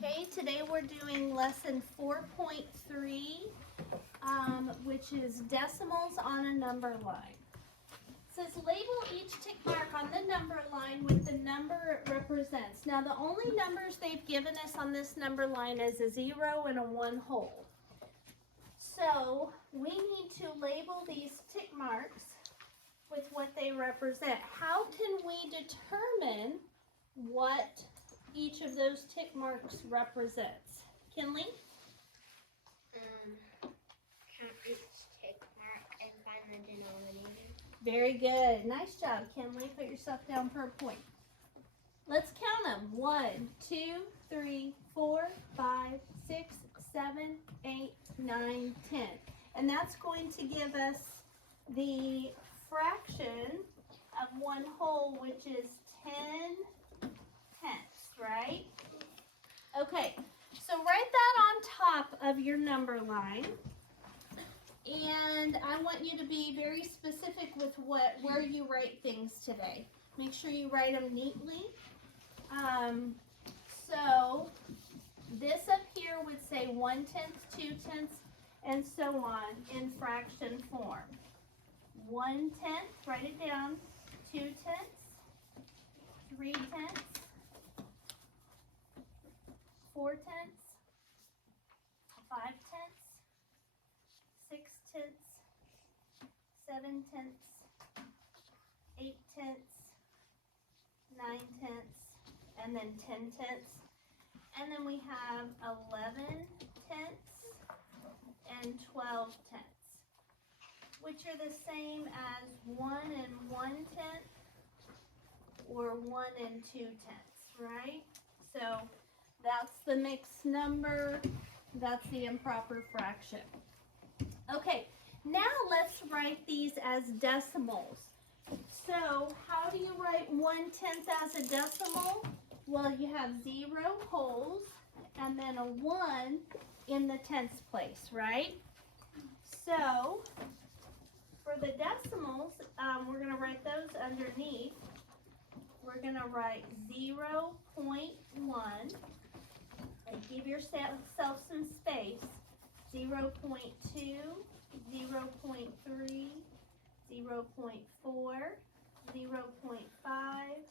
Okay, today we're doing lesson 4.3, which is decimals on a number line. It says label each tick mark on the number line with the number it represents. Now the only numbers they've given us on this number line is a 0 and a 1 whole. So we need to label these tick marks with what they represent. How can we determine what each of those tick marks represents? Kinley? Count each tick mark and find the denominator. Very good. Nice job, Kinley. Put yourself down for a point. Let's count them. 1, 2, 3, 4, 5, 6, 7, 8, 9, 10. And that's going to give us the fraction of 1 whole, which is 10 tenths, right? Okay, so write that on top of your number line. And I want you to be very specific with where you write things today. Make sure you write them neatly. So this up here would say 1/10, 2/10, and so on in fraction form. 1/10, write it down. 2/10, 3/10, 4/10, 5/10, 6/10, 7/10, 8/10, 9/10, and then 10/10. And then we have 11/10 and 12/10, which are the same as 1 and 1/10 or 1 and 2/10, right? So that's the mixed number, that's the improper fraction. Okay, now let's write these as decimals. So how do you write 1/10 as a decimal? Well, you have 0 wholes and then a 1 in the tenths place, right? So for the decimals, we're going to write those underneath. We're going to write 0.1 and give yourself some space. 0.2, 0.3, 0.4, 0.5,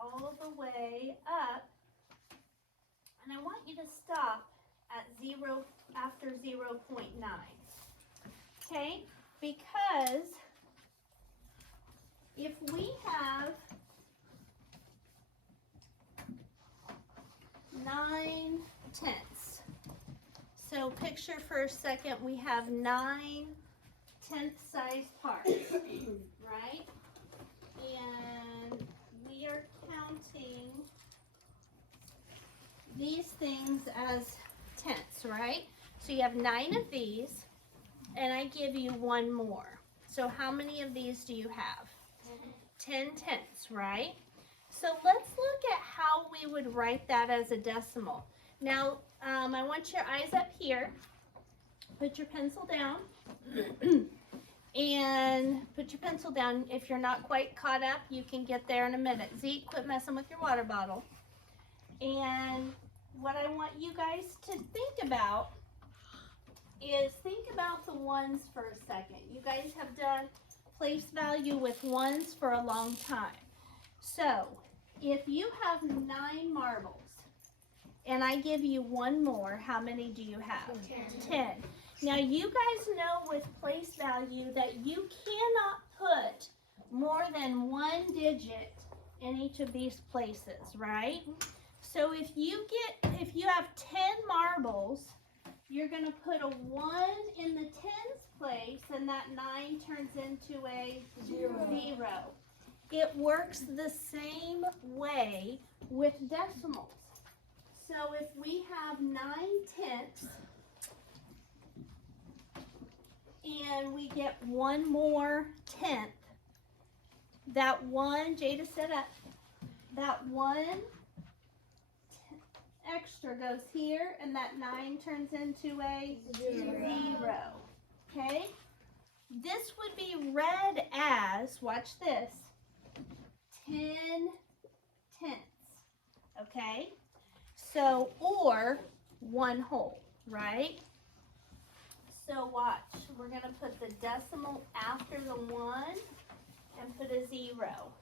all the way up. And I want you to stop at 0 after 0.9. Okay? Because if we have 9 tenths, so picture for a second we have 9 tenth-sized parts, right? And we are counting these things as tenths, right? So you have 9 of these, and I give you 1 more. So how many of these do you have? 10 tenths, right? So let's look at how we would write that as a decimal. Now, I want your eyes up here. Put your pencil down. And put your pencil down. If you're not quite caught up, you can get there in a minute. Zeke, quit messing with your water bottle. And what I want you guys to think about is think about the ones for a second. You guys have done place value with ones for a long time. So if you have 9 marbles and I give you 1 more, how many do you have? 10. Now you guys know with place value that you cannot put more than 1 digit in each of these places, right? So if you have 10 marbles, you're going to put a 1 in the tens place, and that 9 turns into a 0. It works the same way with decimals. So if we have 9 tenths and we get 1 more tenth, that 1, Jada sit up, that 1 extra goes here, and that 9 turns into a 0. Okay? This would be read as, watch this, 10 tenths. Okay? So, or one whole, right? So watch, we're gonna put the decimal after the 1 and put a 0.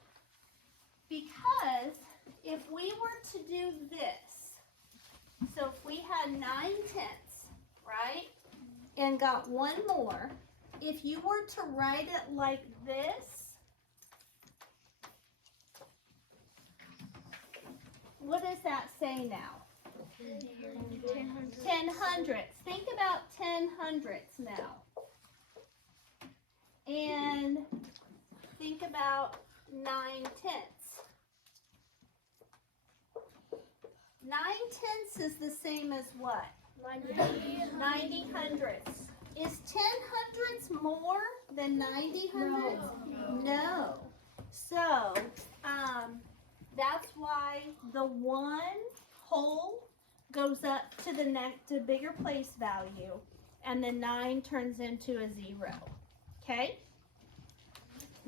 Because if we were to do this, so if we had 9/10, right, and got one more, if you were to write it like this, what does that say now? 10 hundredths. Think about 10 hundredths now. And think about 9/10. 9/10 is the same as what? 90 hundredths. Is 10 hundredths more than 90 hundredths? No. So, that's why the 1 whole goes up to the next, to bigger place value, and the 9 turns into a 0. Okay?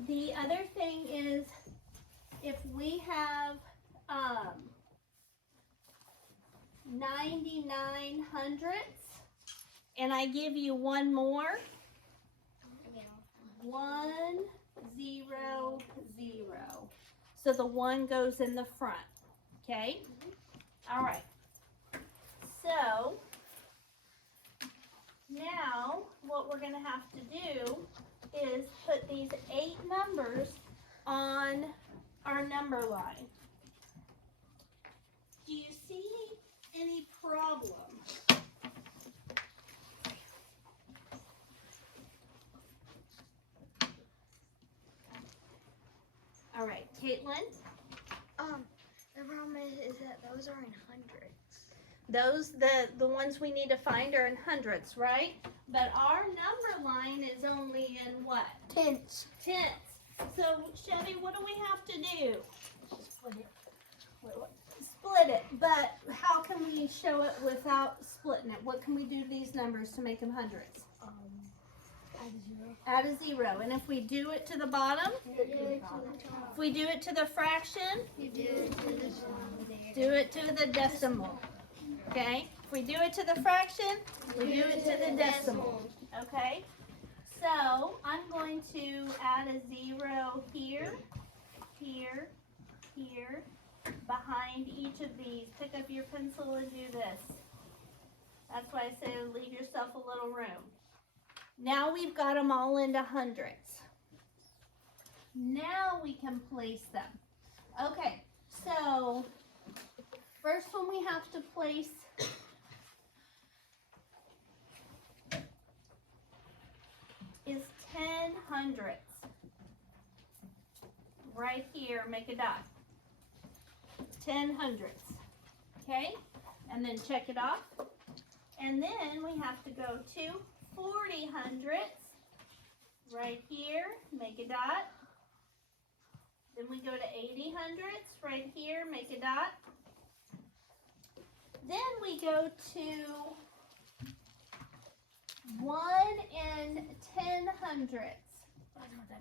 The other thing is, if we have 99 hundredths, and I give you one more, 1 0 0. So the 1 goes in the front. Okay? All right. So now what we're going to have to do is put these 8 numbers on our number line. Do you see any problem? All right, Caitlin? The problem is that those are in hundreds. Those, the ones we need to find are in hundredths, right? But our number line is only in what? Tenths. Tenths. So, Chevy, what do we have to do? Split it. Split it. But how can we show it without splitting it? What can we do to these numbers to make them hundredths? Add a 0. Add a 0. And if we do it to the bottom, if we do it to the fraction, You do it to the bottom. do it to the decimal. Okay? If we do it to the fraction, we do it to the decimal. Okay? So I'm going to add a 0 here, here, here, behind each of these. Pick up your pencil and do this. That's why I say leave yourself a little room. Now we've got them all into hundredths. Now we can place them. Okay, so first one we have to place is 10 hundredths. Right here, make a dot. 10 hundredths. Okay? And then check it off. And then we have to go to 40 hundredths. Right here, make a dot. Then we go to 80 hundredths. Right here, make a dot. Then we go to 1 and 10 hundredths.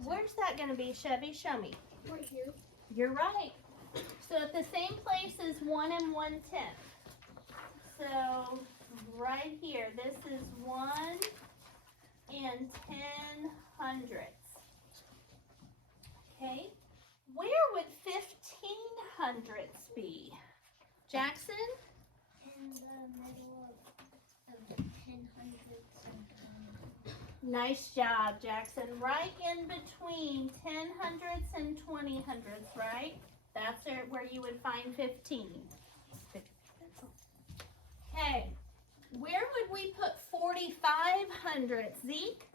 Where's that going to be, Chevy? Show me. Right here. You're right. So at the same place as 1 and 1/10. So right here, this is 1 and 10 hundredths. Okay. Where would 15 hundredths be? Jackson? In the middle of the 10 hundredths and Nice job, Jackson. Right in between 10 hundredths and 20 hundredths, right? That's where you would find 15. Okay. Where would we put 45 hundredths, Zeke?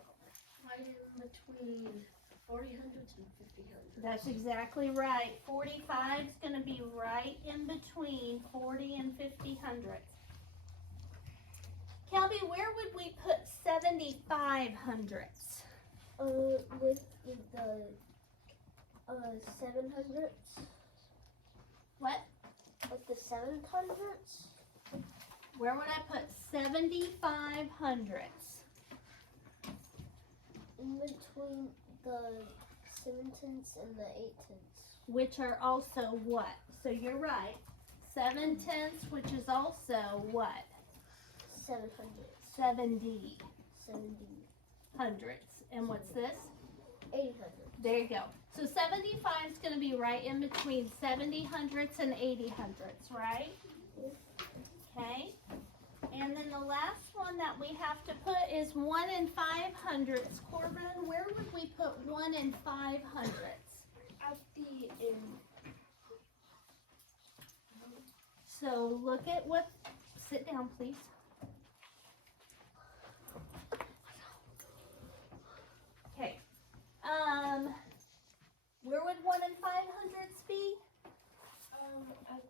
right in between 40 hundredths and 50 hundredths. That's exactly right. 45 is going to be right in between 40 and 50 hundredths. Kelby, where would we put 75 hundredths? With the 7 hundredths. What? With the 7 hundredths. Where would I put 75 hundredths? In between the 7 tenths and the 8 tenths. Which are also what? So you're right. 7/10, which is also what? 700. 70 70. hundredths. And what's this? 800. There you go. So 75 is going to be right in between 70 hundredths and 80 hundredths, right? Okay. And then the last one that we have to put is 1 and 5 hundredths. Corbin, where would we put 1 and 5 hundredths? At the end. So look at what, sit down please. Okay. Where would 1 and 5 hundredths be? At the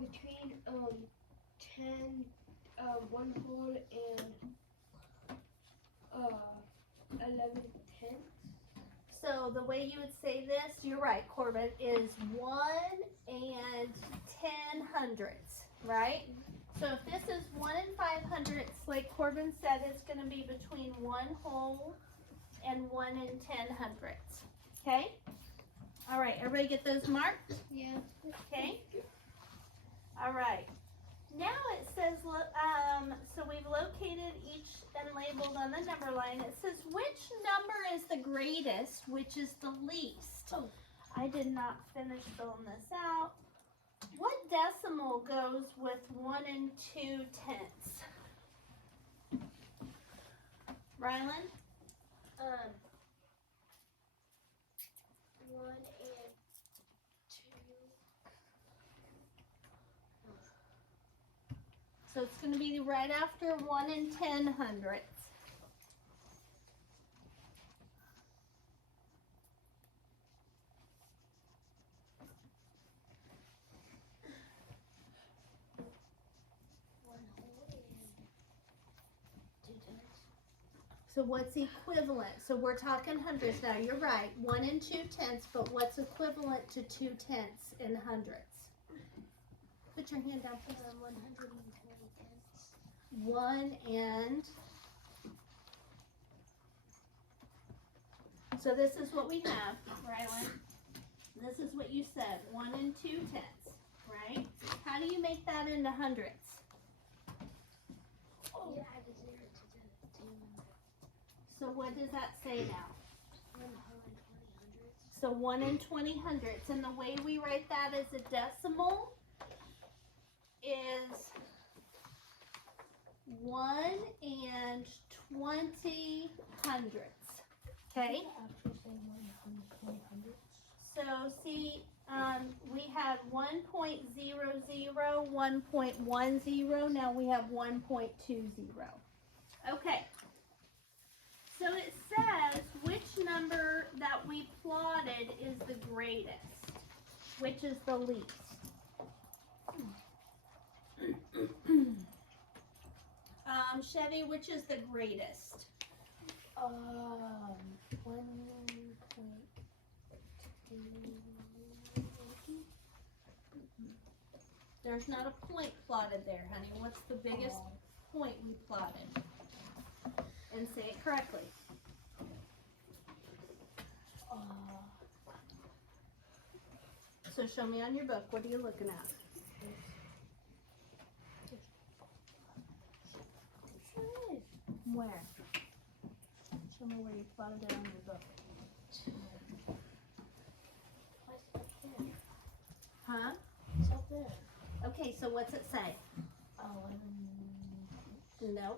between 10 1 whole and 11 tenths. So the way you would say this, you're right, Corbin, is 1 and 10 hundredths, right? So if this is 1 and 5 hundredths, like Corbin said, it's going to be between 1 whole and 1 and 10 hundredths. Okay? All right, everybody get those marked? Yeah. Okay? All right. Now it says, so we've located each and labeled on the number line. It says, which number is the greatest, which is the least? Oh. I did not finish filling this out. What decimal goes with 1 and 2 tenths? Rylan? 1 and 2. So it's going to be right after 1 and 10 hundredths. So what's equivalent? So we're talking hundredths now. You're right. 1 and 2 tenths, but what's equivalent to 2 tenths in hundredths? Put your hand down, please. 120 tenths. 1 and. So this is what we have, Rylan. This is what you said. 1 and 2 tenths, right? How do you make that into hundredths? Oh. Yeah, I just need to do. So what does that say now? 1 whole and 20 hundredths. So 1 and 20 hundredths. And the way we write that as a decimal is 1 and 20 hundredths. Okay? Actually say 1 and 20 hundredths. So see, we had 1.00, 1.10. Now we have 1.20. Okay. So it says which number that we plotted is the greatest, which is the least. Chevy, which is the greatest? 1.2. There's not a point plotted there, honey. What's the biggest point we plotted? And say it correctly. So show me on your book. What are you looking at? Where? Show me where you plotted it on your book. Huh? It's up there. Okay, so what's it say? 11. No.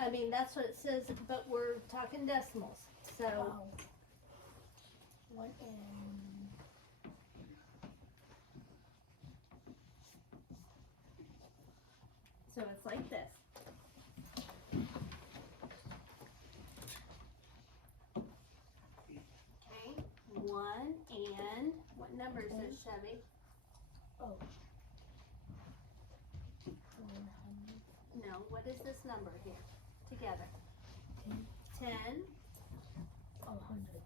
I mean, that's what it says, but we're talking decimals. So, Oh. 1 and. so it's like this. Okay, 1 and, what number is this, Chevy? Oh. 100. No, what is this number here? Together. 10. Oh, 100.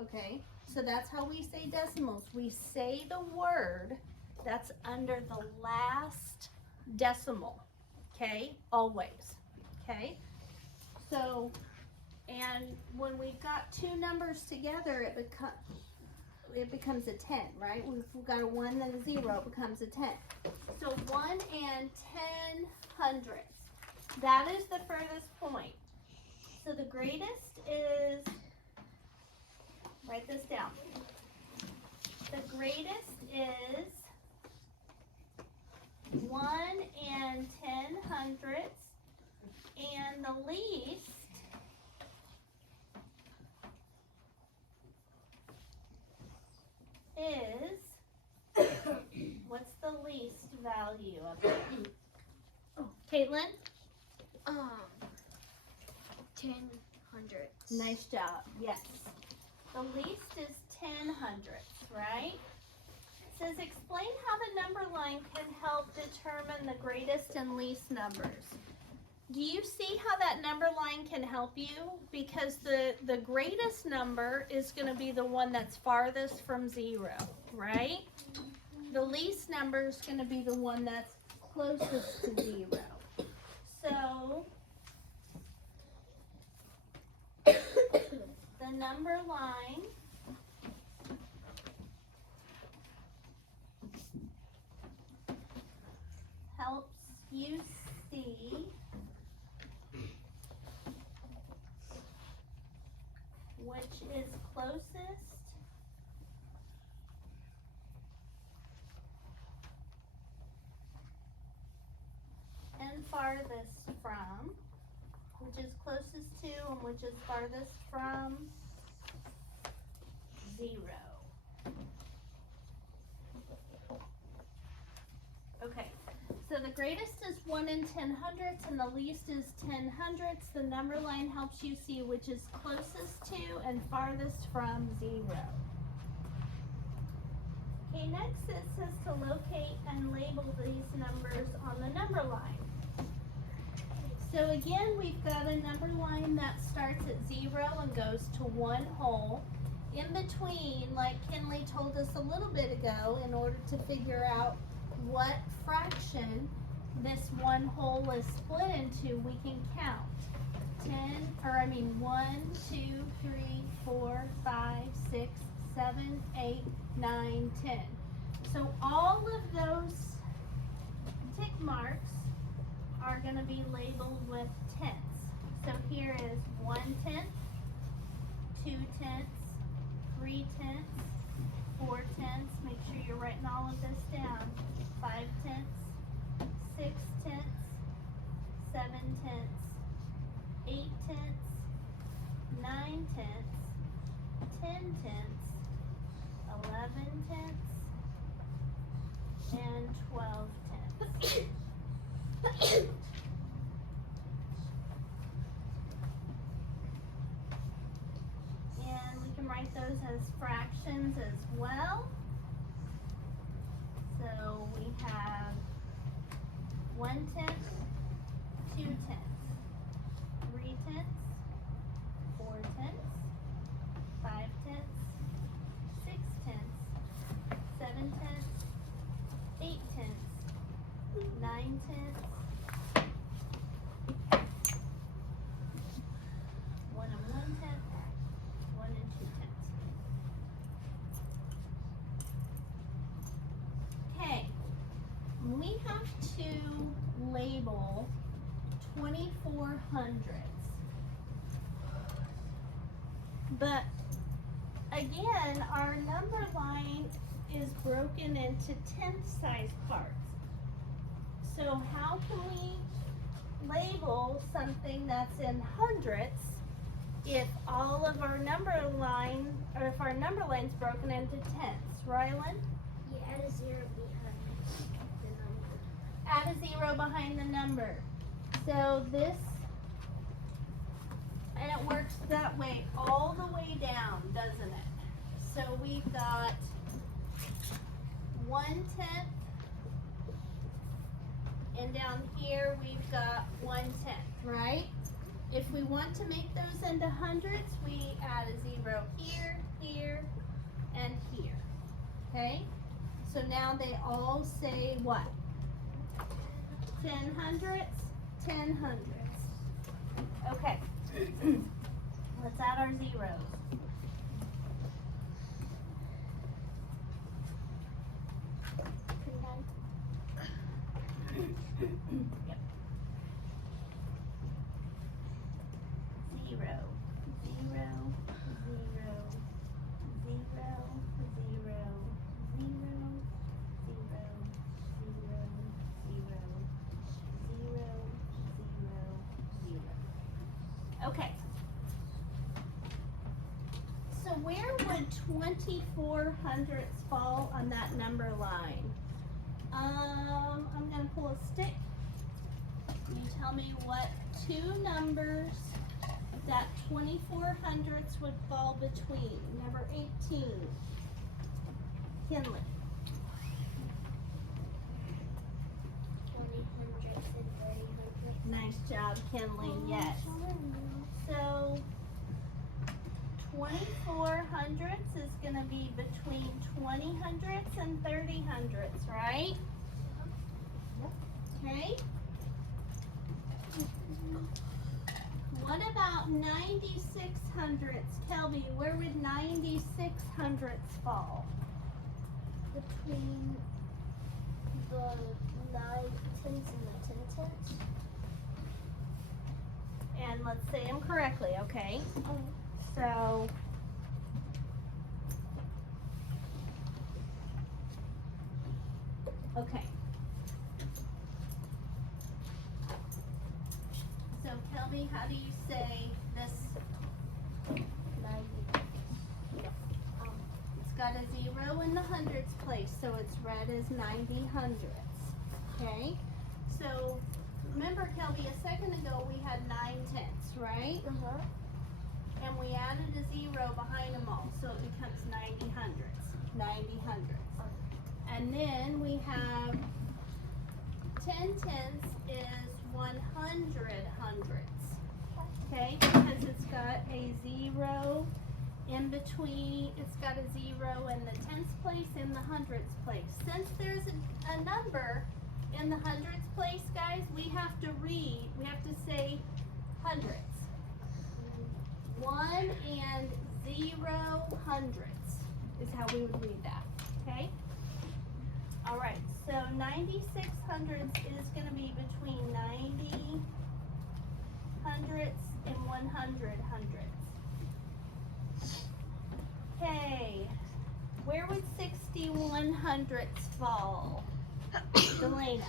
Okay, so that's how we say decimals. We say the word that's under the last decimal. Okay, always. Okay, so And when we've got two numbers together, it becomes a 10, right? If we've got a 1 and a 0, it becomes a 10. So 1 and 10 hundredths. That is the furthest point. So the greatest is, write this down. The greatest is 1 and 10 hundredths, and the least is, what's the least value of it? Caitlin? 10 hundredths. Nice job, yes. The least is 10 hundredths, right? It says explain how the number line can help determine the greatest and least numbers. Do you see how that number line can help you? Because the greatest number is going to be the one that's farthest from 0, right? The least number is going to be the one that's closest to 0. So the number line helps you see which is closest and farthest from, which is closest to and which is farthest from 0. Okay, so the greatest is 1 and 10 hundredths and the least is 10 hundredths. The number line helps you see which is closest to and farthest from 0. Okay, next it says to locate and label these numbers on the number line. So again, we've got a number line that starts at 0 and goes to 1 whole. In between, like Kinley told us a little bit ago, in order to figure out what fraction this 1 whole is split into, we can count 1, 2, 3, 4, 5, 6, 7, 8, 9, 10. So all of those tick marks are going to be labeled with tenths. So here is 1/10, 2/10, 3/10, 4/10. Make sure you're writing all of this down. 5/10, 6/10, 7/10, 8/10, 9/10, 10/10, 11/10, and 12/10. And we can write those as fractions as well. So we have 1/10, 2/10, 3/10, 4/10, 5/10, 6/10, 7/10, 8/10, 9/10, 1 and 1/10, 1 and 2/10. Okay, we have to label 24 hundredths. But again, our number line is broken into tenth size parts. So how can we label something that's in hundredths if all of our number line, or if our number line's broken into tenths? Rylan? You add a 0 behind the number. Add a 0 behind the number. So this, and it works that way all the way down, doesn't it? So we've got 1/10, and down here we've got 1/10, right? If we want to make those into hundredths, we add a 0 here, here, and here, okay? So now they all say what? 10 hundredths, 10 hundredths. Okay. Let's add our zeros. Yep. 0, 0, 0, 0, 0, 0, 0. Okay. So where would 24 hundredths fall on that number line? I'm gonna pull a stick. You tell me what two numbers that 24 hundredths would fall between. Number 18. Kinley. 20 hundredths and 30 hundredths. Nice job, Kinley. Yes. So 24 hundredths is going to be between 20 hundredths and 30 hundredths, right? Okay. What about 96 hundredths? Kelby, where would 96 hundredths fall? Between the 9 tenths and the 10 tenths. And let's say them correctly, okay? So, okay. So, Kelby, how do you say this? 90. It's got a 0 in the hundredths place, so it's read as 90 hundredths. Okay? So, remember, Kelby, a second ago we had 9 tenths, right? And we added a 0 behind them all, so it becomes 90 hundredths. 90 hundredths. And then we have 10 tenths is 100 hundredths. Okay? Because it's got a 0 in between, it's got a 0 in the tenths place and the hundredths place. Since there's a number in the hundredths place, guys, we have to say hundredths. 1 and 0 hundredths is how we would read that, okay? All right, so 96 hundredths is going to be between 90 hundredths and 100 hundredths. Okay, where would 61 hundredths fall? Delana.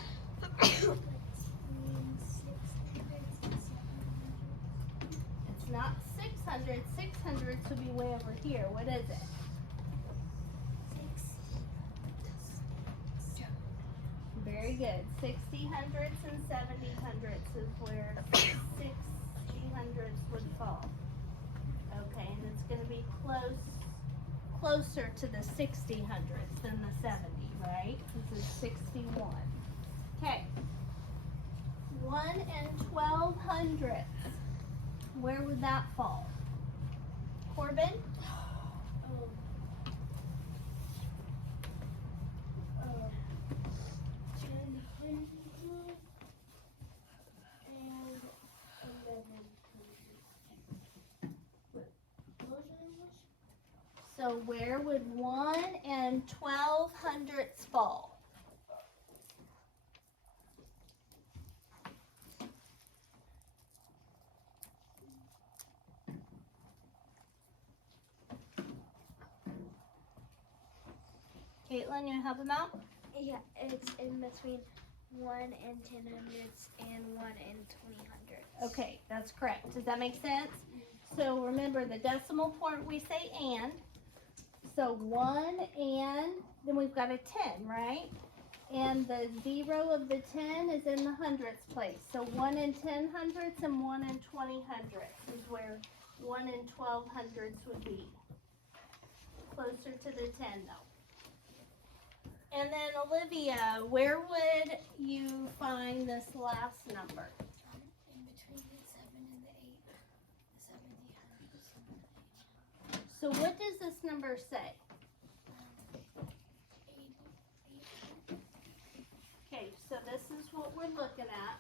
It's not 600. 600 would be way over here. What is it? Very good. 60 hundredths and 70 hundredths is where 60 hundredths would fall. Okay, and it's going to be closer to the 60 hundredths than the 70, right? This is 61. Okay. 1 and 12 hundredths. Where would that fall? Corbin? 10 and 11. So where would 1 and 12 hundredths fall? Caitlin, you help him out? Yeah, it's in between 1 and 10 hundredths and 1 and 20 hundredths. Okay, that's correct. Does that make sense? So remember the decimal point we say and. So 1 and, then we've got a 10, right? And the 0 of the 10 is in the hundredths place. So 1 and 10 hundredths and 1 and 20 hundredths is where 1 and 12 hundredths would be. Closer to the 10 though. And then Olivia, where would you find this last number? In between the 7 and the 8, the 70 hundredths. So what does this number say? 80. Okay, so this is what we're looking at.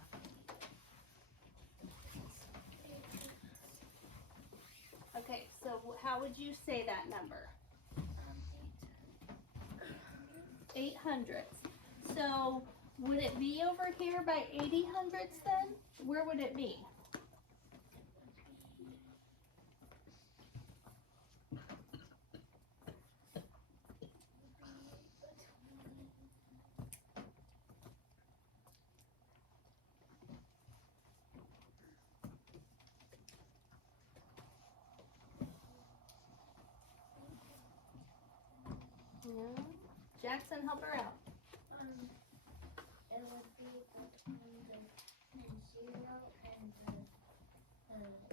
So how would you say that number? 8 hundredths. So would it be over here by 80 hundredths then? Where would it be? Yeah. Jackson, help her out. It would be between the 0 and the 1000.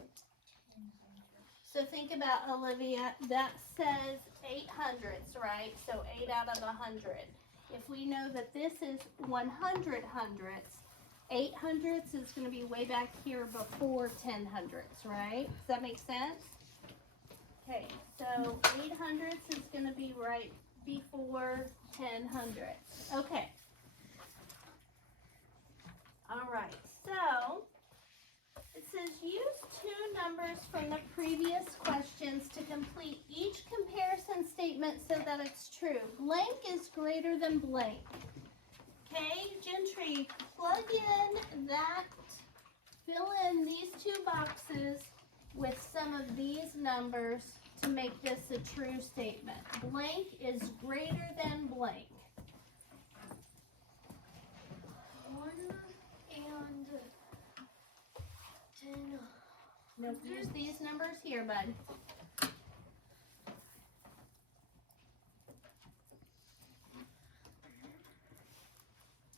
So think about, Olivia, that says 8 hundredths, right? So 8 out of 100. If we know that this is 100 hundredths, 8 hundredths is going to be way back here before 10 hundredths, right? Does that make sense? Okay, so 8 hundredths is going to be right before 10 hundredths. Okay. All right, so it says use two numbers from the previous questions to complete each comparison statement so that it's true. Blank is greater than blank. Okay, Gentry, plug in that, fill in these two boxes with some of these numbers to make this a true statement. Blank is greater than blank. 1 and 10. Nope, use these numbers here, bud.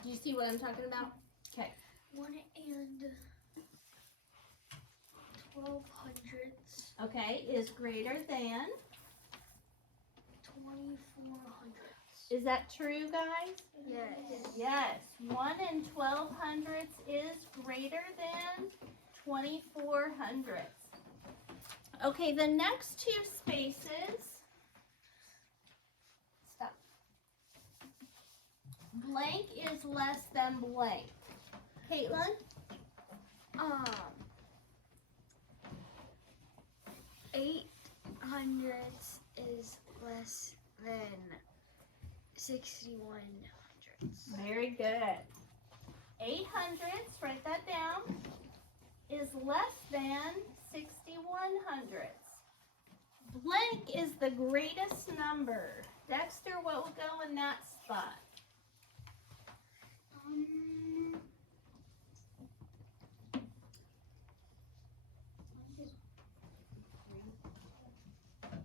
Do you see what I'm talking about? Okay. 1 and 12 hundredths. Okay, is greater than. 24 hundredths. Is that true, guys? Yes. Yes. 1 and 12 hundredths is greater than 24 hundredths. Okay, the next two spaces. Stop. Blank is less than blank. Caitlin? 8 hundredths is less than 61 hundredths. Very good. 8 hundredths, write that down, is less than 61 hundredths. Blank is the greatest number. Dexter, what will go in that spot?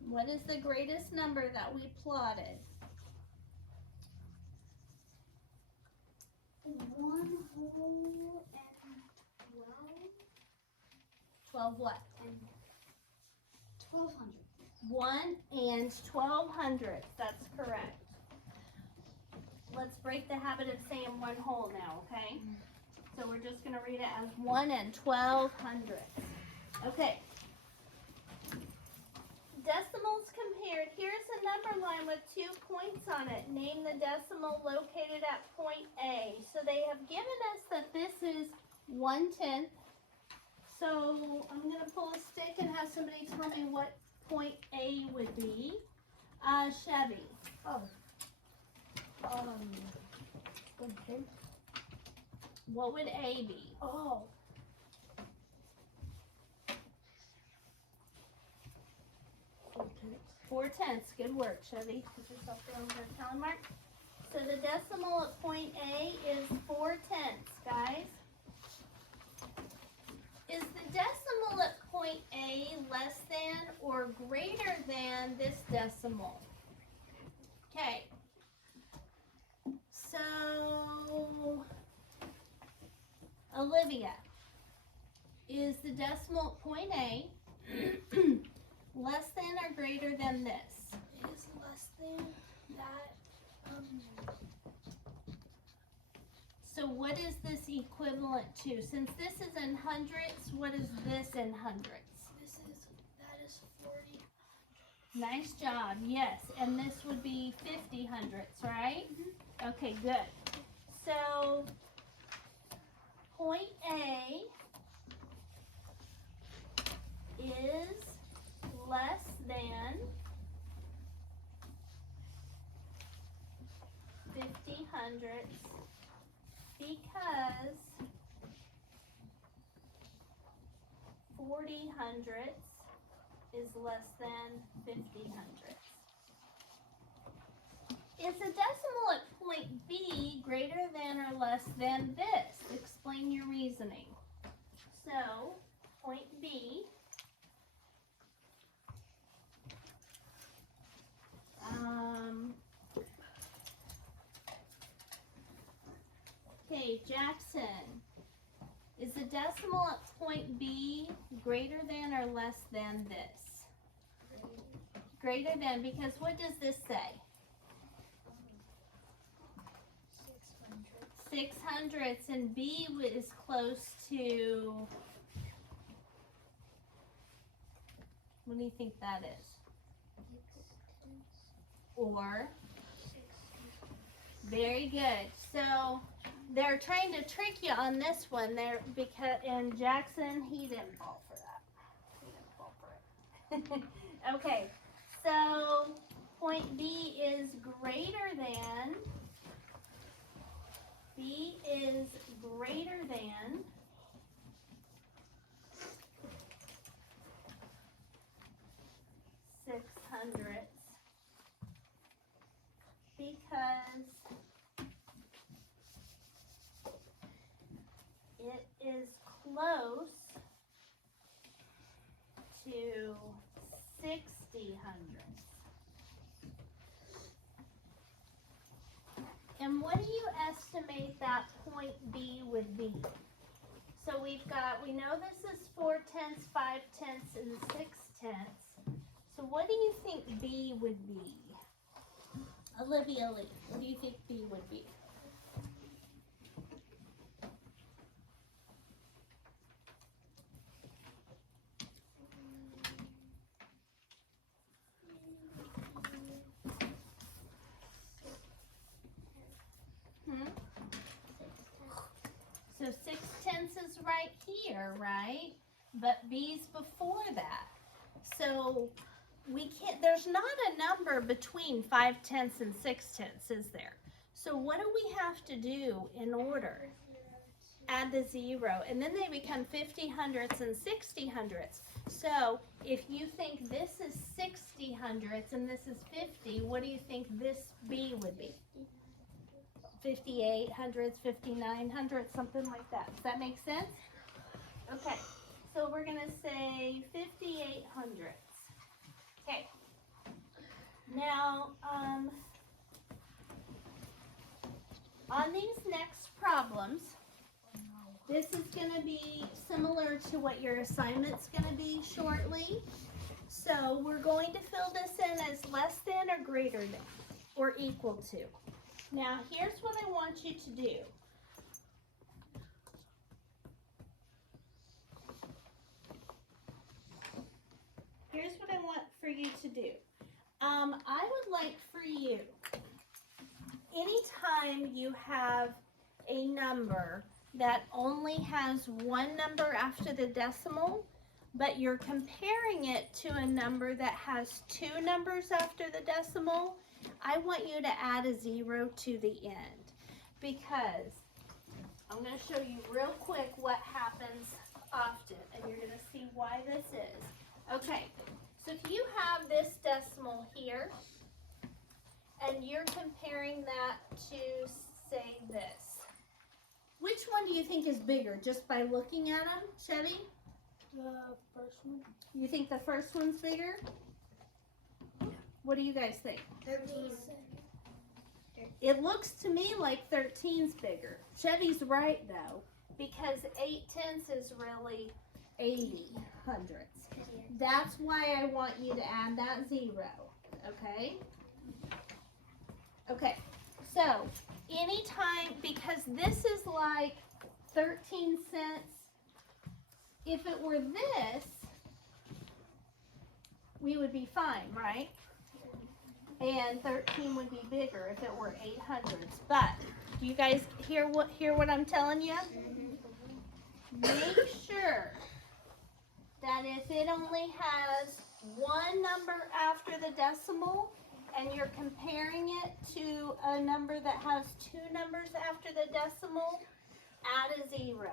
What is the greatest number that we plotted? 1 whole and 12 what? 1200. 1 and 12 hundredths. That's correct. Let's break the habit of saying 1 whole now, okay? So we're just going to read it as 1 and 12 hundredths. Okay. Decimals compared. Here's a number line with 2 points on it. Name the decimal located at point A. So they have given us that this is 1/10. So I'm going to pull a stick and have somebody tell me what point A would be. Chevy. Oh. What would A be? Oh. 4/10. Good work, Chevy. Put yourself down there, calendar mark. So the decimal at point A is 4/10, guys. Is the decimal at point A less than or greater than this decimal? Okay. So, Olivia, is the decimal at point A less than or greater than this? It is less than that. So what is this equivalent to? Since this is in hundredths, what is this in hundredths? That is 40. Nice job, yes. And this would be 50 hundredths, right? Mm-hmm. Okay, good. So point A is less than 50 hundredths because 40 hundredths is less than 50 hundredths. Is a decimal at point B greater than or less than this? Explain your reasoning. So, point B, okay, Jackson, is the decimal at point B greater than or less than this? Greater than, because what does this say? 6 hundredths, and B is close to, what do you think that is? Or, very good. So they're trying to trick you on this one there because, and Jackson, he didn't fall for that. He didn't fall for it. Okay, so point B is greater than, B is greater than 6 hundredths because it is close to 60 hundredths. And what do you estimate that point B would be? So we know this is 4 tenths, 5 tenths, and 6 tenths. So what do you think B would be? Olivia Lee, what do you think B would be? So 6 tenths is right here, right? But B's before that. So we can't, there's not a number between 5 tenths and 6 tenths, is there? So what do we have to do in order? Add the 0, and then they become 50 hundredths and 60 hundredths. So if you think this is 60 hundredths and this is 50, what do you think this B would be? 58 hundredths, 59 hundredths, something like that. Does that make sense? Okay, so we're going to say 58 hundredths. Okay. Now, on these next problems, this is going to be similar to what your assignment's going to be shortly. So we're going to fill this in as less than or greater than or equal to. Now, here's what I want you to do. Here's what I want for you to do. I would like for you, anytime you have a number that only has one number after the decimal, but you're comparing it to a number that has 2 numbers after the decimal, I want you to add a 0 to the end, because I'm going to show you real quick what happens often, and you're going to see why this is. Okay, so if you have this decimal here, and you're comparing that to, say, this, which one do you think is bigger, just by looking at them, Chevy? The first one. You think the first one's bigger? What do you guys think? 13. It looks to me like 13's bigger. Chevy's right though, because 8 tenths is really 80 hundredths. That's why I want you to add that 0, okay? Okay, so anytime, because this is like 13 cents, if it were this, we would be fine, right? And 13 would be bigger if it were 8 hundredths. But do you guys hear what I'm telling you? Make sure that if it only has one number after the decimal and you're comparing it to a number that has two numbers after the decimal, add a 0.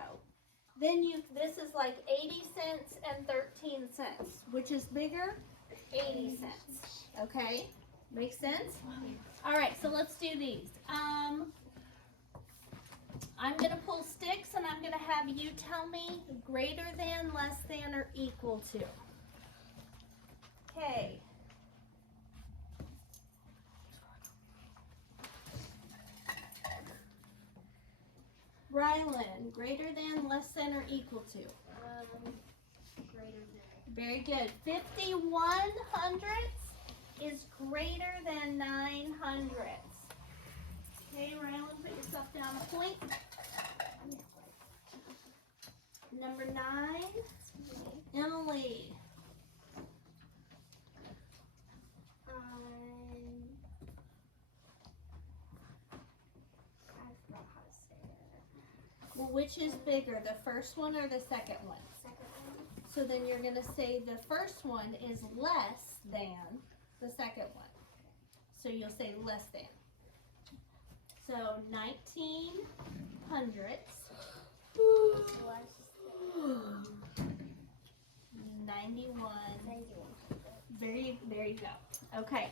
Then this is like 80 cents and 13 cents. Which is bigger? 80 cents. Okay? Makes sense? All right, so let's do these. I'm going to pull sticks and I'm going to have you tell me greater than, less than, or equal to. Okay. Rylan, greater than, less than, or equal to? Greater than. Very good. 51 hundredths is greater than 9 hundredths. Okay, Rylan, put yourself down a point. Number 9, Emily. I forgot how to say it. Well, which is bigger, the first one or the second one? Second one. So then you're going to say the first one is less than the second one. So you'll say less than. So 19 hundredths. Less 91. than 91. There you go. Okay.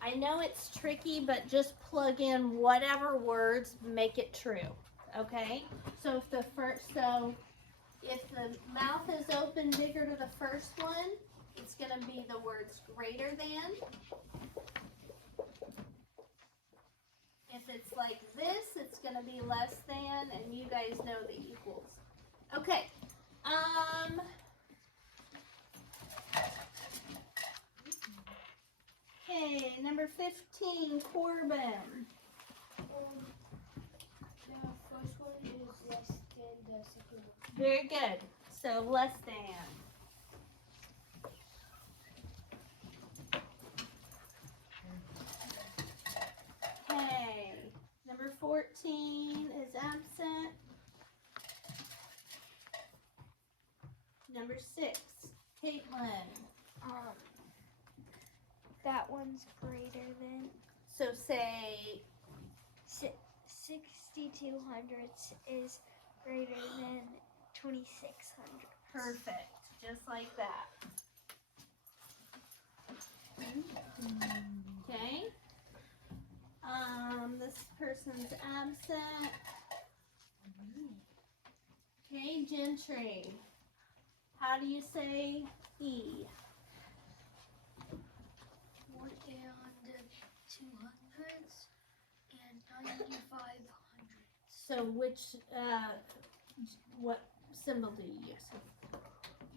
I know it's tricky, but just plug in whatever words make it true. Okay? So if the mouth is open bigger to the first one, it's going to be the words greater than. If it's like this, it's going to be less than, and you guys know the equals. Okay. Okay, number 15, Corbin. The first one is less than the second one. Very good. So less than. Okay, number 14 is absent. Number 6, Caitlin. That one's greater than. So say 62 hundredths is greater than 26 hundredths. perfect, just like that. Okay. This person's absent. Okay, Gentry. How do you say E? 1 and 2 hundredths and 95 hundredths. So which, what symbol do you use?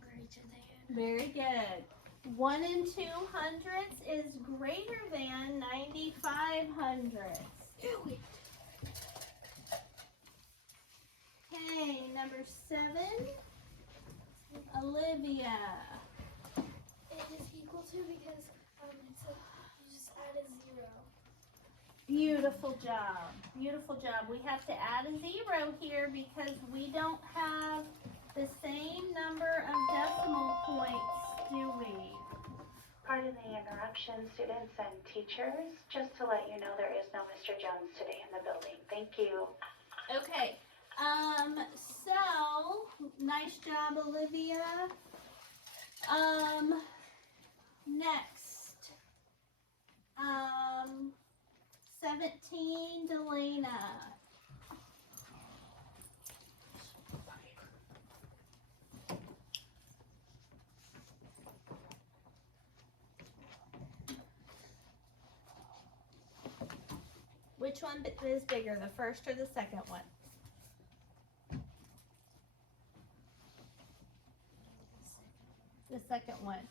Greater than. Very good. 1 and 2 hundredths is greater than 95 hundredths. Okay, number 7, Olivia. It is equal to because you just add a 0. Beautiful job. Beautiful job. We have to add a 0 here because we don't have the same number of decimal points, do we? Pardon the interruption, students and teachers. Just to let you know, there is no Mr. Jones today in the building. Thank you. Okay. So nice job, Olivia. Next. 17, Delana. Which one is bigger, the first or the second one? The second one.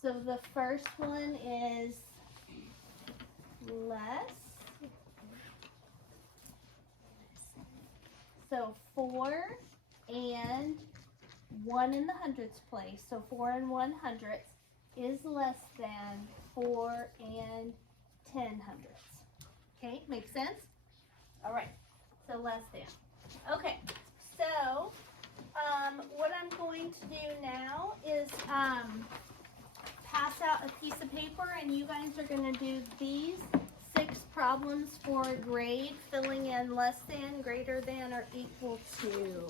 So the first one is less. So 4 and 1 in the hundredths place. So 4 and 1 hundredths is less than 4 and 10 hundredths. Okay, makes sense? All right, so less than. Okay, so What I'm going to do now is pass out a piece of paper, and you guys are going to do these 6 problems for a grade, filling in less than, greater than, or equal to.